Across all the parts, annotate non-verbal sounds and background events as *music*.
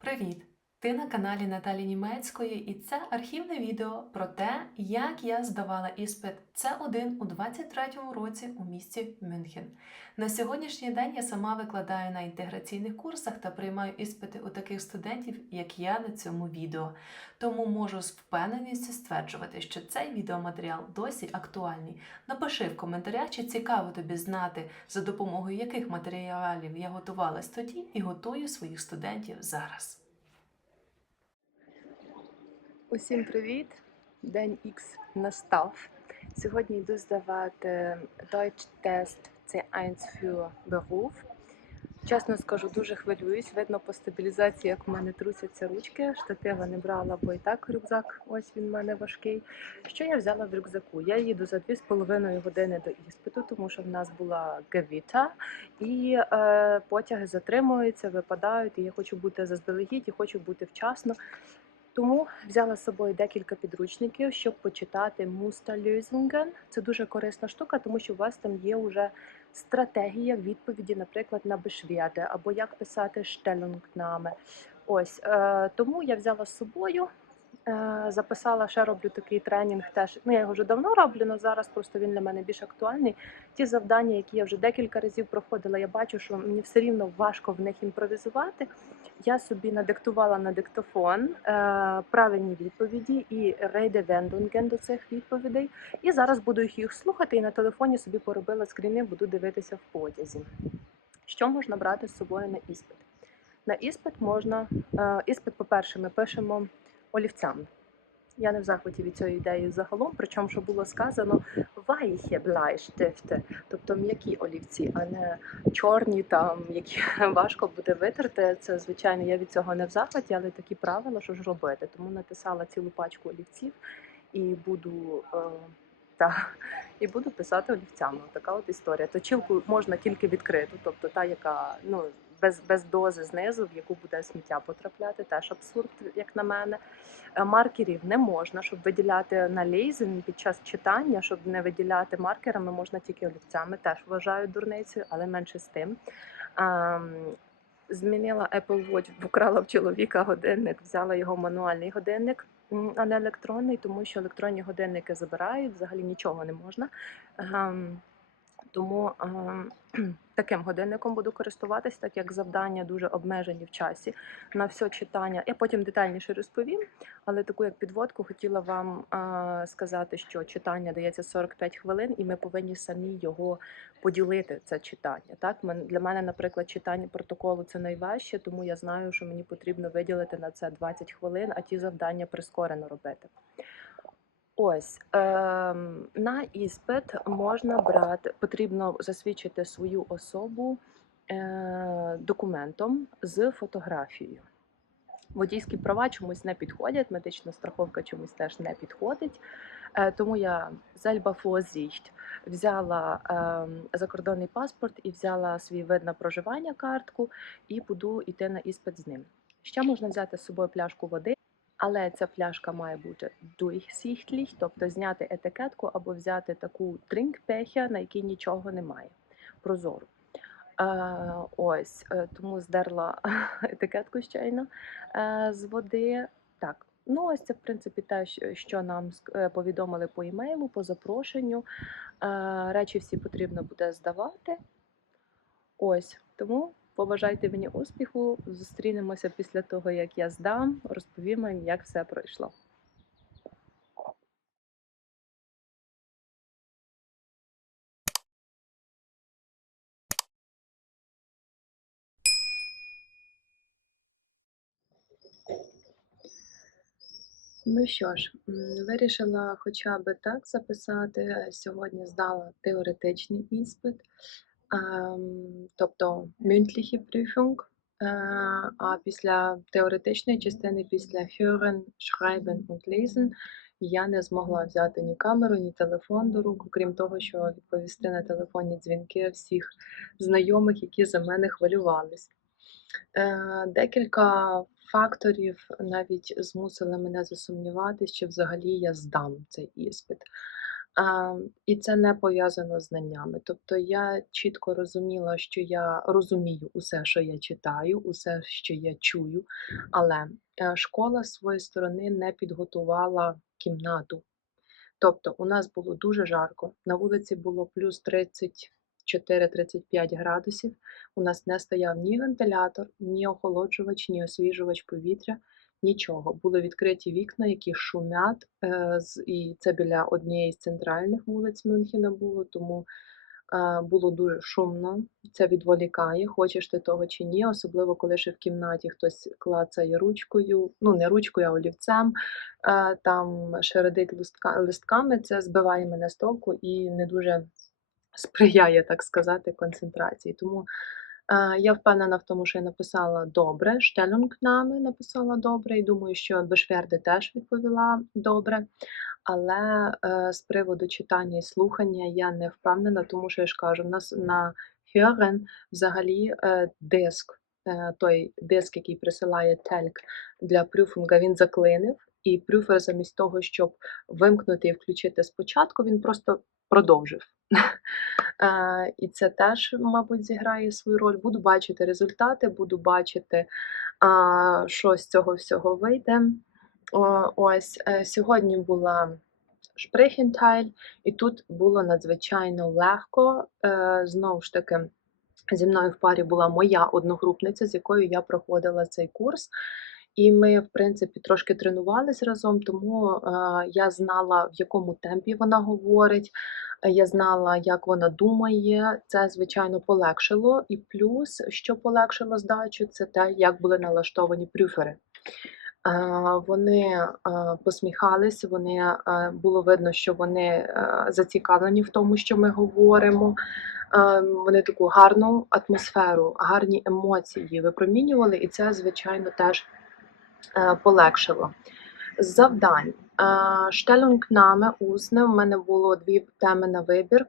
Привіт! Ти на каналі Наталі Німецької, і це архівне відео про те, як я здавала іспит С1 у 23-му році у місті Мюнхен. На сьогоднішній день я сама викладаю на інтеграційних курсах та приймаю іспити у таких студентів, як я на цьому відео. Тому можу з впевненістю стверджувати, що цей відеоматеріал досі актуальний. Напиши в коментарях, чи цікаво тобі знати, за допомогою яких матеріалів я готувалась тоді і готую своїх студентів зараз. Усім привіт! День X настав. Сьогодні йду здавати Deutsch Test C1 für Beruf. Чесно скажу, дуже хвилююсь. Видно по стабілізації, як в мене трусяться ручки. Штатива не брала, бо і так рюкзак, ось він в мене важкий. Що я взяла в рюкзаку? Я їду за 2,5 години до іспиту, тому що в нас була гавіта, і е, потяги затримуються, випадають. І я хочу бути заздалегідь і хочу бути вчасно. Тому взяла з собою декілька підручників, щоб почитати Муста Musterlösungen. Це дуже корисна штука, тому що у вас там є вже стратегія відповіді, наприклад, на Beschwerde, або як писати штелюнгнами. Ось е, тому я взяла з собою. Е, Записала, ще роблю такий тренінг. Теж ну я його вже давно роблю, але зараз просто він для мене більш актуальний. Ті завдання, які я вже декілька разів проходила, я бачу, що мені все рівно важко в них імпровізувати. Я собі надиктувала на диктофон е, правильні відповіді і рейдевендунген до цих відповідей. І зараз буду їх слухати і на телефоні собі поробила скріни, буду дивитися в потязі. Що можна брати з собою на іспит? На іспит можна. Е, іспит, по-перше, ми пишемо олівцями. Я не в захваті від цієї ідеї загалом, причому що було сказано weiche Bleistifte, тобто м'які олівці, а не чорні, там які *laughs* важко буде витерти. Це звичайно, я від цього не в захваті, але такі правила, що ж робити. Тому написала цілу пачку олівців і буду. Е, та, і буду писати олівцями. Така от історія. Точилку можна тільки відкриту, тобто та, яка ну без, без дози знизу, в яку буде сміття потрапляти, теж абсурд, як на мене. Е, Маркерів не можна, щоб виділяти на лейзен під час читання, щоб не виділяти маркерами, можна тільки олівцями. Теж вважаю дурницею, але менше з тим. Ем, Змінила Apple Watch, вкрала в чоловіка годинник, взяла його мануальний годинник, а не електронний, тому що електронні годинники забирають, взагалі нічого не можна. Тому ем, *clears throat* таким годинником буду користуватись, так як завдання дуже обмежені в часі на все читання. Я потім детальніше розповім, але таку як підводку хотіла вам е, сказати, що читання дається 45 хвилин, і ми повинні самі його поділити. Це читання. Так для мене, наприклад, читання протоколу це найважче, тому я знаю, що мені потрібно виділити на це 20 хвилин, а ті завдання прискорено робити. Ось ем, на іспит можна брати, потрібно засвідчити свою особу е, документом з фотографією. Водійські права чомусь не підходять, медична страховка чомусь теж не підходить. Е, тому я Vorsicht взяла ем, закордонний паспорт і взяла свій вид на проживання картку і буду йти на іспит з ним. Ще можна взяти з собою пляшку води. Але ця пляшка має бути durchsichtig, тобто зняти етикетку або взяти таку тринкпехя, на якій нічого немає. Прозору. Е, ось, е, тому здерла *laughs* етикетку щойно е, з води. Так, ну ось це в принципі те, що нам е, повідомили по імейлу, по запрошенню. Е, речі всі потрібно буде здавати. Ось тому побажайте мені успіху. Зустрінемося після того, як я здам, розповім вам, як все пройшло. Ну що ж, вирішила хоча б так записати. Сьогодні здала теоретичний іспит, тобто mündliche Prüfung. Е, А після теоретичної частини, після Hören, Schreiben und Lesen, я не змогла взяти ні камеру, ні телефон до рук, окрім того, що відповісти на телефонні дзвінки всіх знайомих, які за мене хвилювались. Е, Декілька факторів навіть змусили мене засумніватися, чи взагалі я здам цей іспит. І це не пов'язано з знаннями. Тобто я чітко розуміла, що я розумію усе, що я читаю, усе, що я чую, але е, школа з своєї сторони не підготувала кімнату. Тобто у нас було дуже жарко, на вулиці було плюс 34-35 градусів. У нас не стояв ні вентилятор, ні охолоджувач, ні освіжувач повітря, нічого. Були відкриті вікна, які шумять, е, і це біля однієї з центральних вулиць Мюнхена було, тому е, було дуже шумно. Це відволікає, хочеш ти того чи ні, особливо коли ще в кімнаті хтось клацає ручкою, ну не ручкою, а олівцем, е, там шередить листка, листками, це збиває мене з толку і не дуже сприяє, так сказати, концентрації. Тому я впевнена в тому, що я написала добре. Stellungnahme написала добре, і думаю, що Бешверде теж відповіла добре. Але е, з приводу читання і слухання я не впевнена, тому що я ж кажу, в нас на Hören взагалі е, диск, е, той диск, який присилає тельк для прюфунга, він заклинив. І прюфер замість того, щоб вимкнути і включити спочатку, він просто продовжив. І це теж, мабуть, зіграє свою роль. Буду бачити результати, буду бачити, що з цього всього вийде. Ось е, сьогодні була Шпрехентайль, і тут було надзвичайно легко. Е, Знову ж таки, зі мною в парі була моя одногрупниця, з якою я проходила цей курс. І ми, в принципі, трошки тренувались разом, тому е, я знала, в якому темпі вона говорить, я знала, як вона думає. Це, звичайно, полегшило. І плюс, що полегшило здачу, це те, як були налаштовані прюфери. Вони посміхались, вони було видно, що вони зацікавлені в тому, що ми говоримо. Вони таку гарну атмосферу, гарні емоції випромінювали, і це, звичайно, теж полегшило. Завдань. Stellungnahme усне. У мене було дві теми на вибір: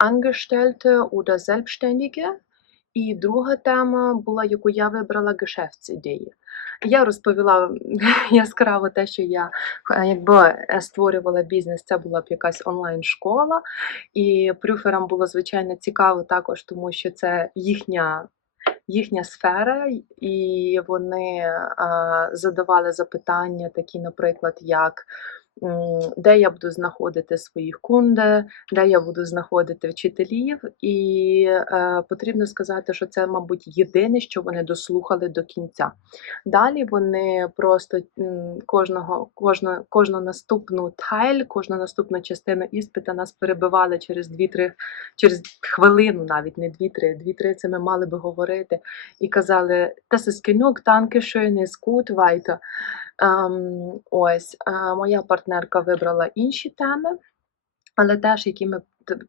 Angestellte oder Selbstständige. І друга тема була, яку я вибрала Geschäftsidee. Я розповіла *laughs* яскраво те, що я якби е, створювала бізнес, це була б якась онлайн-школа. І прюферам було звичайно цікаво також, тому що це їхня їхня сфера, і вони задавали запитання, такі, наприклад, як де я буду знаходити своїх кунде, де я буду знаходити вчителів. І е, потрібно сказати, що це, мабуть, єдине, що вони дослухали до кінця. Далі вони просто кожного, кожну, кожну наступну тайль, кожну наступну частину іспита нас перебивали через 2-3, через хвилину, навіть не 2-3, 2-3 це ми мали би говорити, і казали: danke schön, ist gut, weiter. Ем, ось моя партнерка вибрала інші теми, але теж, які ми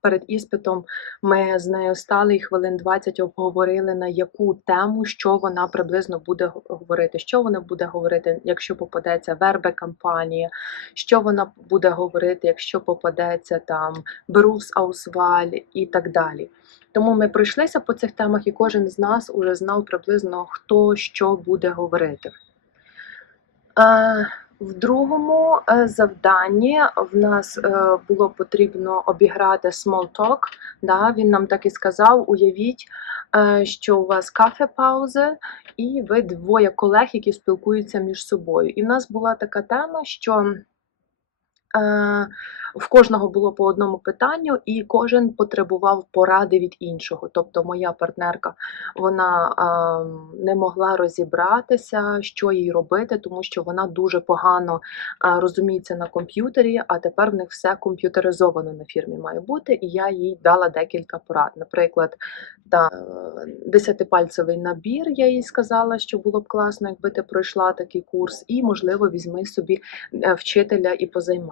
перед іспитом ми з нею стали і хвилин 20 обговорили на яку тему, що вона приблизно буде говорити, що вона буде говорити, якщо попадеться вербе кампанія, що вона буде говорити, якщо попадеться там Berufsauswahl і так далі. Тому ми пройшлися по цих темах, і кожен з нас уже знав приблизно хто що буде говорити. Е, В другому е, завданні в нас е, було потрібно обіграти small talk. Да, він нам так і сказав: уявіть, що у вас кафе-паузи, і ви двоє колег, які спілкуються між собою. І в нас була така тема, що в кожного було по одному питанню, і кожен потребував поради від іншого. Тобто, моя партнерка вона ем, не могла розібратися, що їй робити, тому що вона дуже погано е, розуміється на комп'ютері, а тепер в них все комп'ютеризовано на фірмі має бути. І я їй дала декілька порад. Наприклад, та е, десятипальцевий набір. Я їй сказала, що було б класно, якби ти пройшла такий курс, і можливо візьми собі е, вчителя і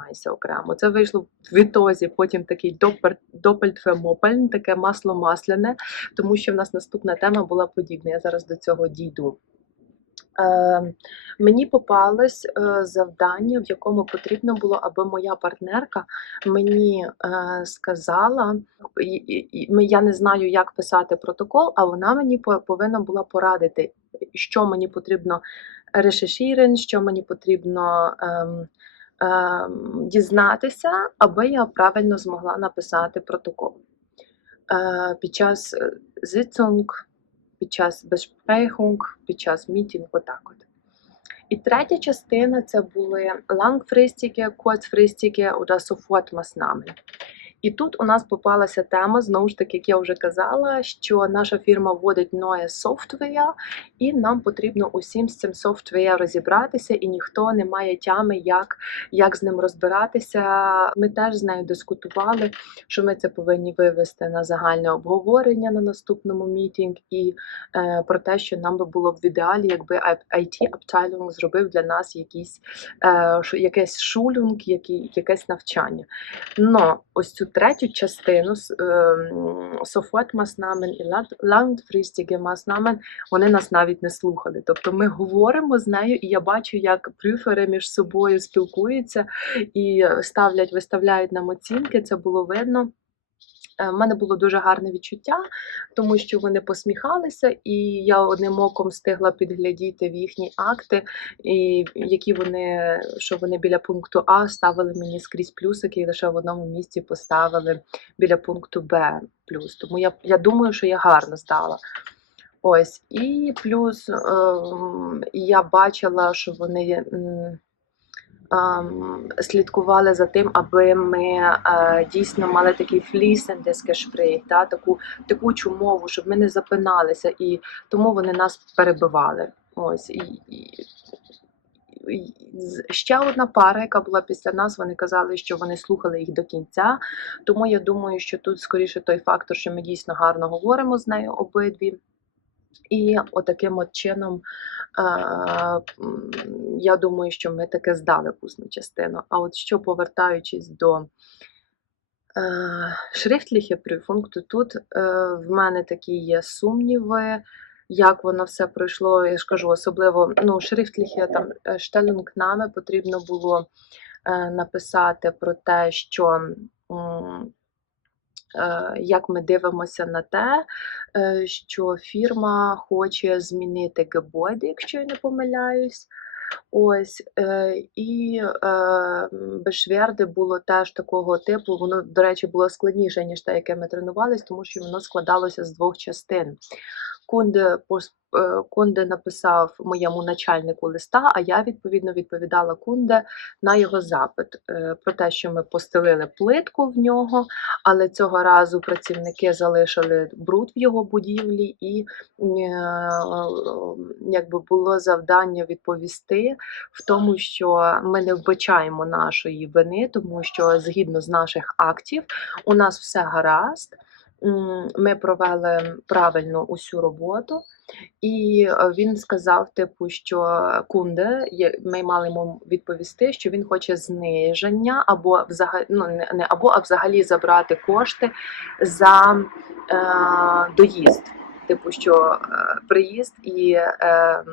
позаймайся окремо. Це вийшло в відтозі, потім такий допельтфемопельн, таке масло масляне, тому що в нас наступна тема була подібна. Я зараз до цього дійду. Е, мені попалось е, завдання, в якому потрібно було, аби моя партнерка мені е, сказала, і, і, я не знаю, як писати протокол, а вона мені по- повинна була порадити, що мені потрібно решешірен, що мені потрібно ем, дізнатися, аби я правильно змогла написати протокол. Е, Під час зицунг, під час Besprechung, під час мітінгу, отак от. І третя частина це були лангфристіки, kurzfristige oder Sofortmaßnahmen. І тут у нас попалася тема, знову ж таки, як я вже казала, що наша фірма вводить нове софтвея, і нам потрібно усім з цим софтвея розібратися, і ніхто не має тями, як, як з ним розбиратися. Ми теж з нею дискутували, що ми це повинні вивести на загальне обговорення на наступному мітінг, і е, про те, що нам би було б в ідеалі, якби IT-аптайлінг зробив для нас якийсь, е, якесь шулюнг, який, якесь навчання. Но ось цю третю частину с- ем, Sofort-Maßnahmen і Maßnahmen, вони нас навіть не слухали. Тобто ми говоримо з нею, і я бачу, як прюфери між собою спілкуються і ставлять, виставляють нам оцінки. Це було видно. Е, В мене було дуже гарне відчуття, тому що вони посміхалися, і я одним оком встигла підглядіти в їхні акти, і які вони, що вони біля пункту А ставили мені скрізь плюсики, і лише в одному місці поставили біля пункту Б плюс. Тому я, я думаю, що я гарно здала. Ось, і плюс ем, я бачила, що вони. Слідкували за тим, аби ми е, дійсно мали такий флісендес кешпрей, та, таку текучу мову, щоб ми не запиналися, і тому вони нас перебивали. Ось, і, і ще одна пара, яка була після нас, вони казали, що вони слухали їх до кінця. Тому я думаю, що тут скоріше той фактор, що ми дійсно гарно говоримо з нею обидві. І отаким от чином я думаю, що ми таке здали усну частину. А от що повертаючись до е, шрифтліхи то тут е, в мене такі є сумніви, як воно все пройшло. Я ж кажу, особливо ну, шрифтліхи там е, штелюнгнами потрібно було написати про те, що. Е, Як ми дивимося на те, е, що фірма хоче змінити гебоди, якщо я не помиляюсь. Ось, е, і е, Бешверди було теж такого типу. Воно, до речі, було складніше, ніж те, яке ми тренувалися, тому що воно складалося з двох частин. Кунде, е, Кунде написав моєму начальнику листа, а я відповідно відповідала Кунде на його запит е, про те, що ми постелили плитку в нього, але цього разу працівники залишили бруд в його будівлі, і е, якби було завдання відповісти в тому, що ми не вбачаємо нашої вини, тому що згідно з наших актів у нас все гаразд. Ми провели правильно усю роботу, і е, він сказав, типу, що кунде, є- ми мали йому відповісти, що він хоче зниження або взагалі, ну не або, а взагалі забрати кошти за е, доїзд. Типу, що е, приїзд і, е,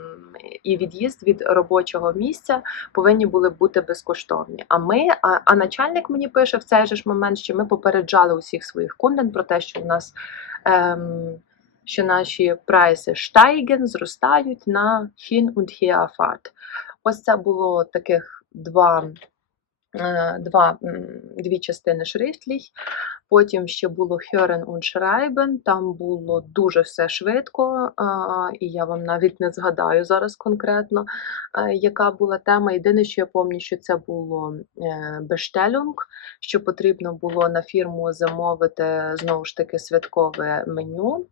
і від'їзд від робочого місця повинні були бути безкоштовні. А ми, а, а начальник мені пише в цей же ж момент, що ми попереджали усіх своїх кунден про те, що в нас ем, що наші прайси штайген зростають на hin und Ось це було таких два. Е, Два, дві частини шрифтліх. Потім ще було Hören und Schreiben, там було дуже все швидко, і я вам навіть не згадаю зараз конкретно, е, яка була тема. Єдине, що я пам'ятаю, що це було е, Bestellung, що потрібно було на фірму замовити знову ж таки святкове меню.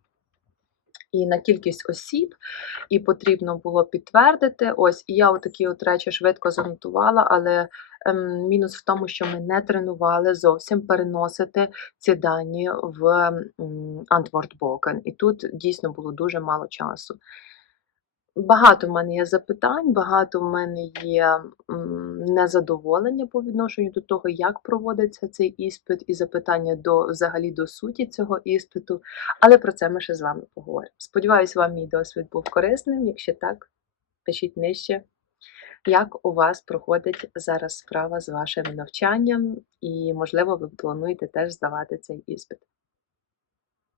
І на кількість осіб, і потрібно було підтвердити. Ось, і я отакі от речі швидко занотувала, але ем, мінус в тому, що ми не тренували зовсім переносити ці дані в м, Antwortbogen. І тут дійсно було дуже мало часу. Багато в мене є запитань, багато в мене є незадоволення по відношенню до того, як проводиться цей іспит, і запитання до взагалі до суті цього іспиту. Але про це ми ще з вами поговоримо. Сподіваюсь, вам мій досвід був корисним. Якщо так, пишіть нижче, як у вас проходить зараз справа з вашим навчанням, і, можливо, ви плануєте теж здавати цей іспит.